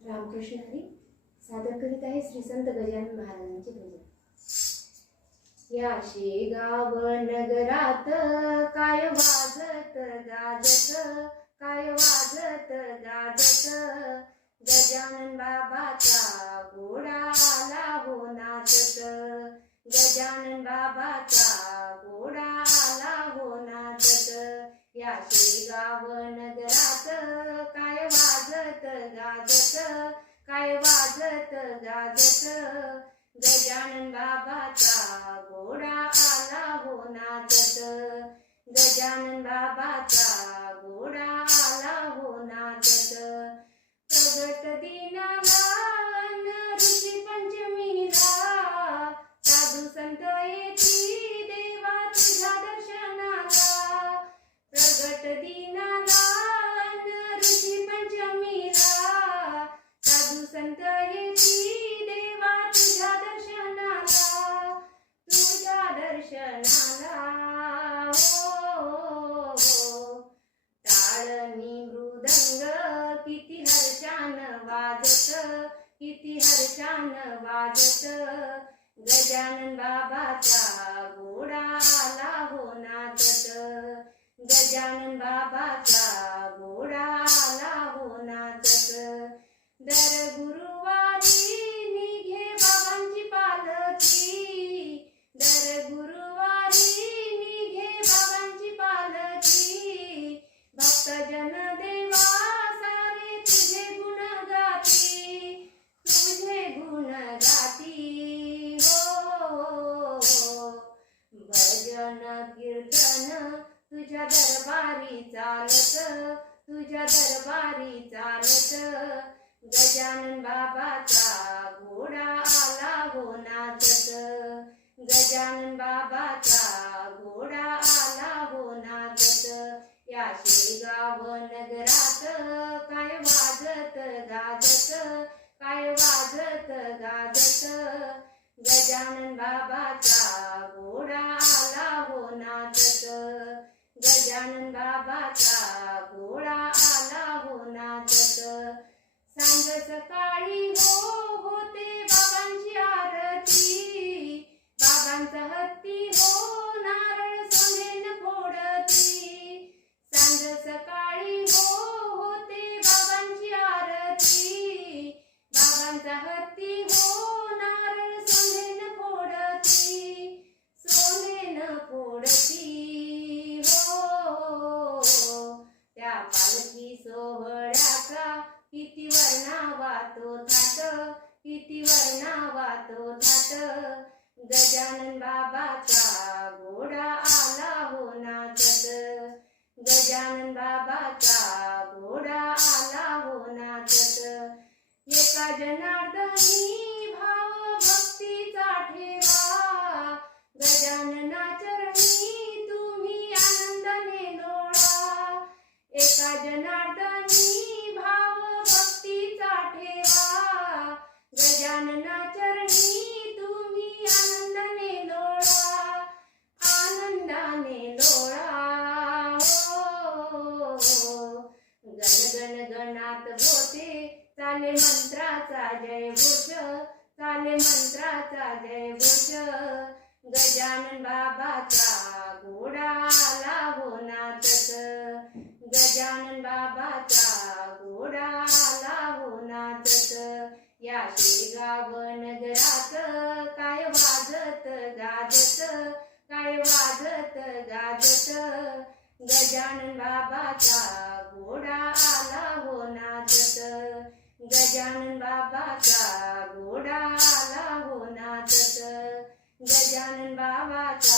रामकृष्ण हरी सादर करीत आहे श्री संत गजानन महाराजांचे भजन या शेगाव नगरात काय वाजत गाजत काय वाजत गाजत? गजानन बाबाचा घोडा आला हो नाचत गजानन बाबाचा घोडा आला हो नाचत या शेगाव नगरात वाजत गाजत. काय वाजत गाजत. गजानन बाबाचा घोडा आला हो नाचत. गजानन बाबाचा दर्शनाला ओ, टाळणी मृदंग किती हर्षान वाजत किती हर्षान वाजत गजानन बाबाचा घोडाला हो नाचत गजानन बाबाचा कीर्तन तुझ्या दरबारी चालत तुझ्या दरबारी चालत. गजानन बाबाचा घोडा आला हो नाचत. गजानन बाबाचा घोडा आला हो नाचत. या शेगाव नगरात काय वाजत गाजत काय वाजत गाजत. गजानन बाबाचा गजानन बाबाचा घोडा आला हो नाचत सांज सकाळी वातो थाट किती वर्णावा वातो थाट गजानन बाबाचा घोडा आला हो नाचत गजानन बाबाचा घोडा आला हो नाचत एका जनार्दन आनंदाने डोळा गण गण गणात बोते चाले मंत्राचा जय घोष चाले मंत्राचा जय घोष गजानन बाबाचा घोडा आला हो गजानन बाबाचा घोडा आला हो या शेगाव नगरात काय वाजत गाजत काय वाजत गाजत गजानन बाबाचा घोडा आला हो नाचत. गजानन बाबाचा घोडा आला हो नाचत. गजानन बाबाचा